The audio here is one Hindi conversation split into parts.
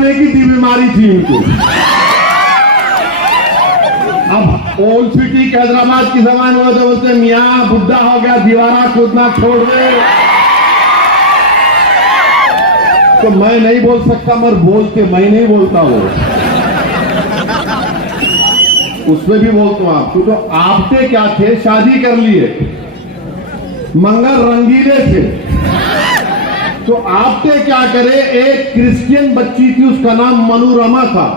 करने की बीमारी थी उनको। अब ओल्ड सिटी हैदराबाद की जबान में तो बोलते मियाँ बुढ़ा हो गया, दीवारा कूदना छोड़ दे। तो मैं नहीं बोल सकता, मगर बोलते मैं नहीं बोलता वो, उसमें भी बोलता हूं आपको। तो आपके क्या थे, शादी कर लिए, मंगल रंगीले थे, तो आपने क्या करे, एक क्रिश्चियन बच्ची थी, उसका नाम मनोरमा था,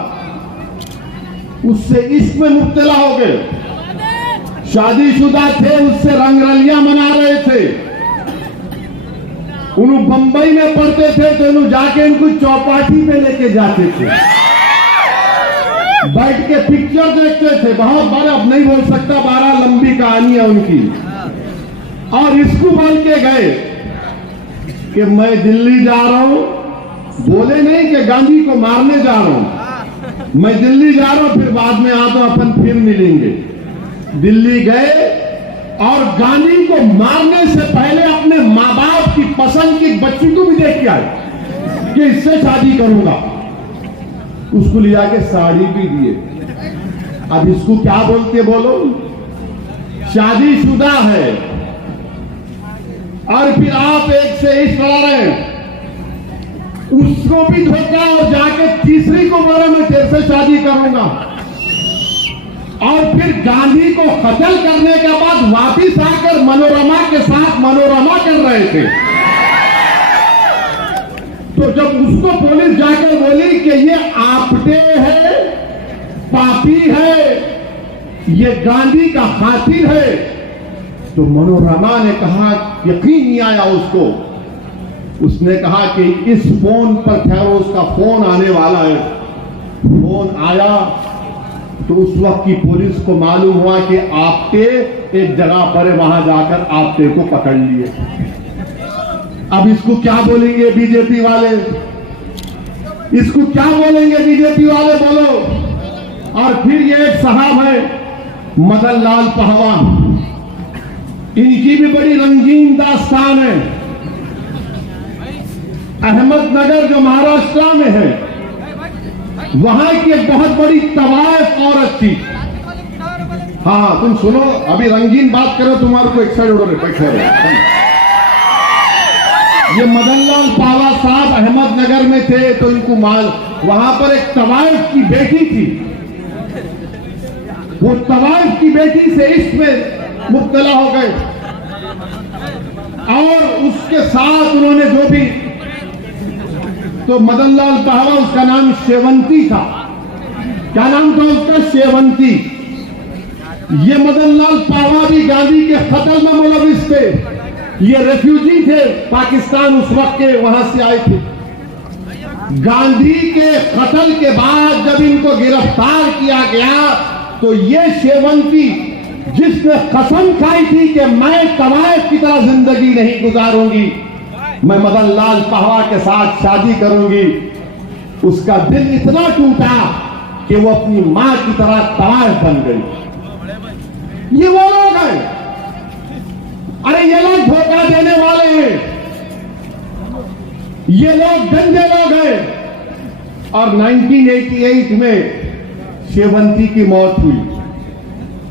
उससे इश्क में मुब्तला हो गए। शादीशुदा थे, उससे रंगरलियां मना रहे थे। उन्होंने बंबई में पढ़ते थे तो उन्होंने जाके इनको चौपाटी पे लेके जाते थे, बैठ के पिक्चर देखते थे। बहुत बार अब नहीं बोल सकता, 12 लंबी कहानी है उनकी। और इसको बोल के गए कि मैं दिल्ली जा रहा हूं, बोले नहीं कि गांधी को मारने जा रहा हूं, मैं दिल्ली जा रहा हूं, फिर बाद में आ तो अपन फिर मिलेंगे। दिल्ली गए और गांधी को मारने से पहले अपने माँ बाप की पसंद की बच्ची को भी देख के आए कि इससे शादी करूंगा। उसको ले जाके साड़ी भी दिए। अब इसको क्या बोलते बोलो, शादीशुदा है और फिर आप एक से इश्क करा रहे हैं, उसको भी धोखा और जाके तीसरी को बोला मैं तेरे से शादी करूंगा। और फिर गांधी को कत्ल करने के बाद वापिस आकर मनोरमा के साथ मनोरमा कर रहे थे। तो जब उसको पुलिस जाकर बोली कि ये आपटे है, पापी है, ये गांधी का कातिल है, तो मनोरमा ने कहा, यकीन नहीं आया उसको। उसने कहा कि इस फोन पर ठहरो, उसका फोन आने वाला है। फोन आया तो उस वक्त की पुलिस को मालूम हुआ कि आपटे एक जगह पर है, वहां जाकर आपटे को पकड़ लिए। अब इसको क्या बोलेंगे बीजेपी वाले, इसको क्या बोलेंगे बीजेपी वाले, बोलो। और फिर ये एक साहब है मदन लाल पहलवान, इनकी भी बड़ी रंगीन दास्तान है। अहमदनगर जो महाराष्ट्र में है, वहां की एक बहुत बड़ी तवायफ औरत थी। हाँ तुम सुनो, अभी रंगीन बात करो, तुम्हारे को एक साइड उड़ो बैठे रहे। ये मदनलाल पावा साहब अहमदनगर में थे, तो इनको माल, वहां पर एक तवायफ की बेटी थी। वो तवायफ की बेटी से इसमें मुब्तला हो गए और उसके साथ उन्होंने जो भी, तो मदनलाल पावा, उसका नाम शेवंती था। क्या नाम था उसका? शेवंती। ये मदनलाल पावा भी गांधी के कत्ल में मुलविस थे। ये रेफ्यूजी थे पाकिस्तान उस वक्त के, वहां से आए थे। गांधी के कत्ल के बाद जब इनको गिरफ्तार किया गया तो ये शेवंती, जिसने कसम खाई थी कि मैं तवायफ की तरह जिंदगी नहीं गुजारूंगी, मैं मदनलाल पावा के साथ शादी करूंगी, उसका दिल इतना टूटा कि वो अपनी मां की तरह तवायफ बन गई। ये वो लोग हैं, अरे ये लोग धोखा देने वाले हैं, ये लोग गंदे लोग हैं। और 1988 में शेवंती की मौत हुई।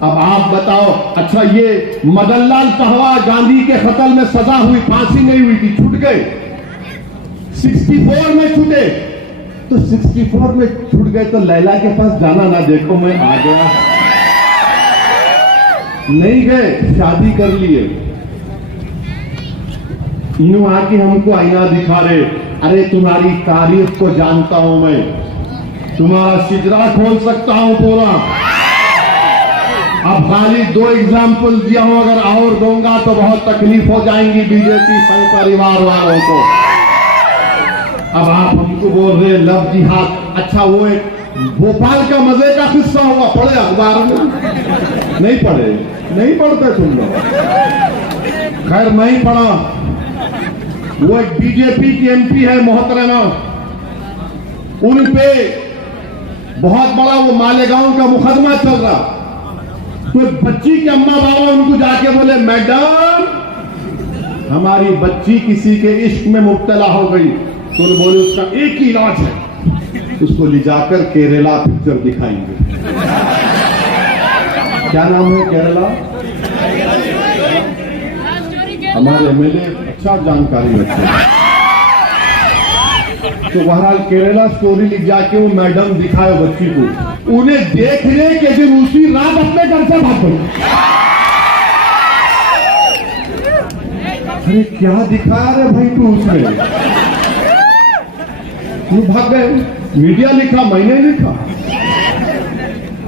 अब आप बताओ, अच्छा ये मदनलाल पावा गांधी के कत्ल में सजा हुई, फांसी नहीं हुई थी, छूट गए, 64 में छूटे। तो 64 में छूट गए तो लैला के पास जाना ना, देखो मैं आ गया, नहीं गए, शादी कर लिए। इन्हों आके हमको आईना दिखा रहे, अरे तुम्हारी तारीफ को जानता हूं मैं, तुम्हारा सिजरा खोल सकता हूं पूरा। अब खाली 2 एग्जाम्पल दिया हूं, अगर और दूंगा तो बहुत तकलीफ हो जाएंगी बीजेपी संघ परिवार वालों को। अब आप हमको बोल रहे लव जिहाद, अच्छा वो एक भोपाल का मजे का किस्सा हुआ, पढ़े अखबार में? नहीं पढ़े, नहीं पढ़ते तुम लोग, खैर मैं ही पढ़ा। वो एक बीजेपी की एमपी है मोहतरमा, उन पे बहुत बड़ा वो मालेगांव का मुकदमा चल रहा। तो बच्ची के अम्मा बाबा उनको जाके बोले, मैडम हमारी बच्ची किसी के इश्क में मुब्तला हो गई। तो बोले उसका एक ही इलाज है, उसको ले जाकर केरला पिक्चर दिखाएंगे। क्या नाम है केरला? हमारे एमएलए अच्छा जानकारी रखते हैं। तो बहरहाल केरला स्टोरी लिख जाके वो मैडम दिखाए बच्ची को, उन्हें देखने के दिन उसी रात अपने घर से भाग गई। अरे क्या दिखाया रे भाई तू उसमें? वो भाग गए। मीडिया लिखा, मैंने लिखा,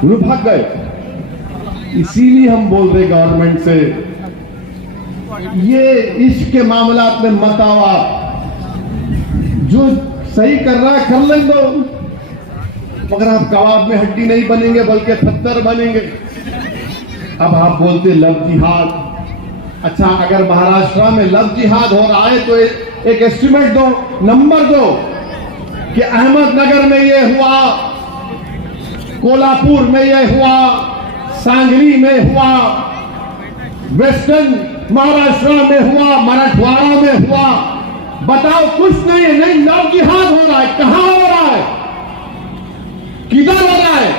वो भाग गए। इसीलिए हम बोल रहे गवर्नमेंट से, ये इश्क के मामला में मत आओ आप। जो सही कर रहा है कर लें दो, मगर आप कबाब में हड्डी नहीं बनेंगे बल्कि पत्थर बनेंगे। अब आप बोलते लव जिहाद। अच्छा, अगर महाराष्ट्र में लव जिहाद हो रहा है तो एक एस्टिमेट दो, नंबर दो कि अहमदनगर में ये हुआ, कोल्हापुर में ये हुआ, सांगली में हुआ, वेस्टर्न महाराष्ट्र में हुआ, मराठवाड़ा में हुआ। बताओ, कुछ नहीं है। नहीं, लव जिहाद हो रहा है। कहां हो रहा है? किधर हो रहा है?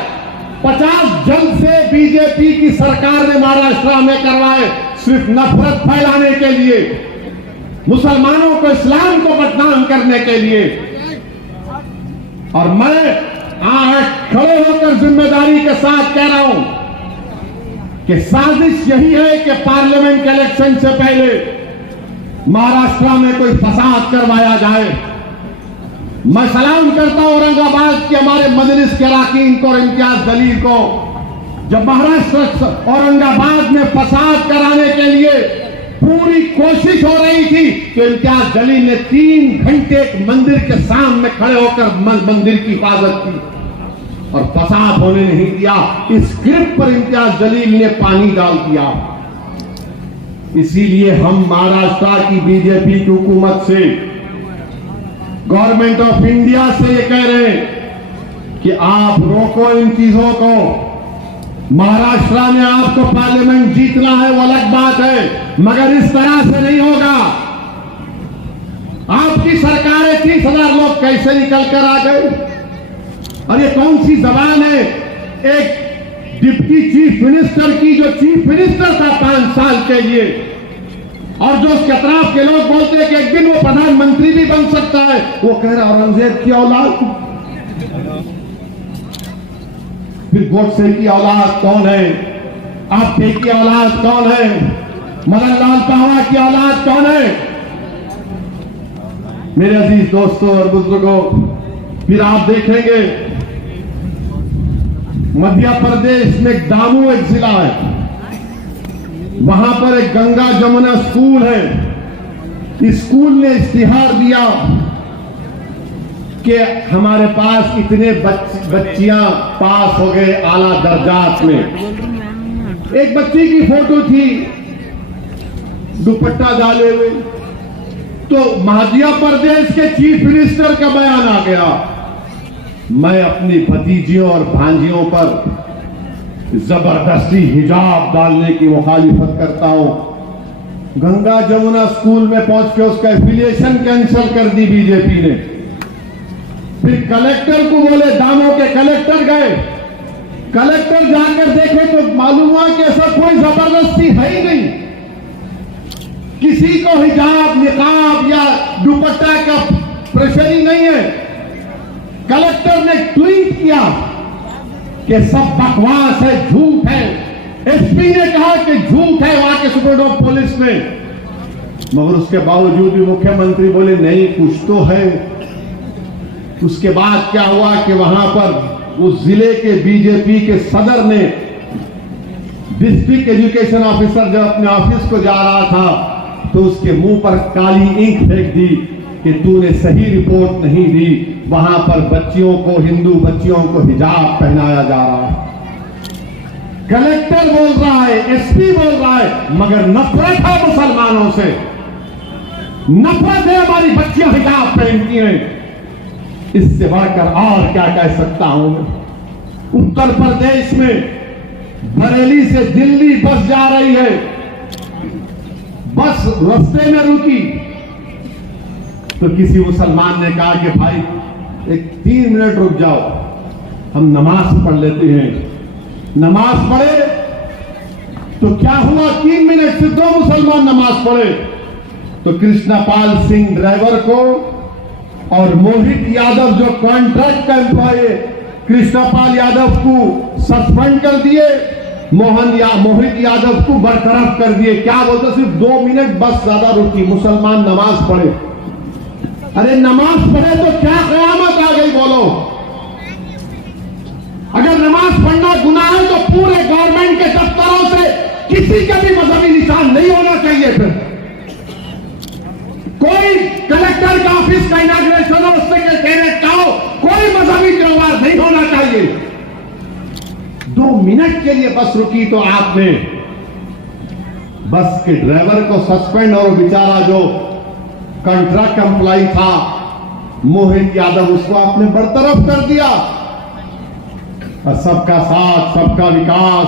50 जन से बीजेपी की सरकार ने महाराष्ट्र में करवाए, सिर्फ नफरत फैलाने के लिए, मुसलमानों को, इस्लाम को बदनाम करने के लिए। और मैं आज खड़े होकर जिम्मेदारी के साथ कह रहा हूं कि साजिश यही है कि पार्लियामेंट के इलेक्शन से पहले महाराष्ट्र में कोई फसाद करवाया जाए। मैं सलाम करता हूं औरंगाबाद के हमारे मजलिस के अरकान को और इम्तियाज जलील को। जब महाराष्ट्र औरंगाबाद में फसाद कराने के लिए पूरी कोशिश हो रही थी तो इम्तियाज जलील ने 3 घंटे एक मंदिर के सामने खड़े होकर मंदिर की हिफाजत की और फसाद होने नहीं दिया। इस स्क्रिप्ट पर इम्तियाज जलील ने पानी डाल दिया। इसीलिए हम महाराष्ट्र की बीजेपी की हुकूमत से, गवर्नमेंट ऑफ इंडिया से ये कह रहे हैं कि आप रोको इन चीजों को। महाराष्ट्र में आपको पार्लियामेंट जीतना है वो अलग बात है, मगर इस तरह से नहीं होगा। आपकी सरकार है, 30,000 लोग कैसे निकल कर आ गए? और ये कौन सी जबान है? एक डिप्टी चीफ मिनिस्टर की, जो चीफ मिनिस्टर था 5 साल के लिए, और जो उसके अतराफ के लोग बोलते हैं कि एक दिन वो प्रधानमंत्री भी बन सकता है, वो कह रहा औरंगजेब की औलाद। फिर गोडसे की औलाद कौन है? आपके की औलाद कौन है? मदन लाल पहवा की औलाद कौन है? मेरे अजीज दोस्तों और बुजुर्गों, फिर आप देखेंगे मध्य प्रदेश में दामू एक जिला है, वहां पर एक गंगा जमुना स्कूल है। स्कूल ने इश्तिहार दिया कि हमारे पास इतने बच्चियां पास हो गए आला दर्जात में। एक बच्ची की फोटो थी दुपट्टा डाले हुए, तो मध्य प्रदेश के चीफ मिनिस्टर का बयान आ गया, मैं अपनी भतीजियों और भांजियों पर जबरदस्ती हिजाब डालने की मुखालिफत करता हूं। गंगा जमुना स्कूल में पहुंच के उसका एफिलिएशन कैंसिल कर दी बीजेपी ने। फिर कलेक्टर को बोले, दामों के कलेक्टर गए, कलेक्टर जाकर देखे तो मालूम हुआ कि ऐसा कोई जबरदस्ती है ही नहीं, किसी को हिजाब, निकाब या दुपट्टा का प्रेशर ही नहीं है। कलेक्टर ने ट्वीट किया कि सब बकवास है, झूठ है। एसपी ने कहा कि झूठ है वहां के सुप्रीम ऑफ पुलिस ने, मगर उसके बावजूद भी मुख्यमंत्री बोले नहीं कुछ तो है। उसके बाद क्या हुआ कि वहां पर उस जिले के बीजेपी के सदर ने डिस्ट्रिक्ट एजुकेशन ऑफिसर जब अपने ऑफिस को जा रहा था तो उसके मुंह पर काली इंक फेंक दी कि तूने सही रिपोर्ट नहीं दी, वहां पर बच्चियों को, हिंदू बच्चियों को हिजाब पहनाया जा रहा है। कलेक्टर बोल रहा है, एसपी बोल रहा है, मगर नफरत है मुसलमानों से, नफरत है, हमारी बच्चियां हिजाब पहनती हैं। इससे बढ़कर और क्या कह सकता हूं मैं। उत्तर प्रदेश में बरेली से दिल्ली बस जा रही है, बस रास्ते में रुकी तो किसी मुसलमान ने कहा कि भाई एक 3 मिनट रुक जाओ, हम नमाज पढ़ लेते हैं। नमाज पढ़े तो क्या हुआ, 3 मिनट से 2 मुसलमान नमाज पढ़े तो कृष्णपाल सिंह ड्राइवर को और मोहित यादव जो कॉन्ट्रैक्ट का एम्प्लॉय कृष्णपाल यादव को सस्पेंड कर दिए, मोहित यादव को बरतरफ कर दिए। क्या बोलते, सिर्फ 2 मिनट बस ज्यादा रुकी, मुसलमान नमाज पढ़े। अरे नमाज पढ़े तो क्या कयामत आ गई बोलो। अगर नमाज पढ़ना गुनाह है तो पूरे गवर्नमेंट के दफ्तरों से किसी का भी मजहबी निशान नहीं होना चाहिए। फिर कोई कलेक्टर का ऑफिस का इनॉग्रेशन हो, उससे सेक्रेटेरिएट का हो, कोई मजहबी त्योहार नहीं होना चाहिए। 2 मिनट के लिए बस रुकी तो आपने बस के ड्राइवर को सस्पेंड, और बेचारा जो कॉन्ट्रैक्ट एम्प्लॉय था मोहित यादव, उसको आपने बरतरफ कर दिया। और सबका साथ, सबका विकास,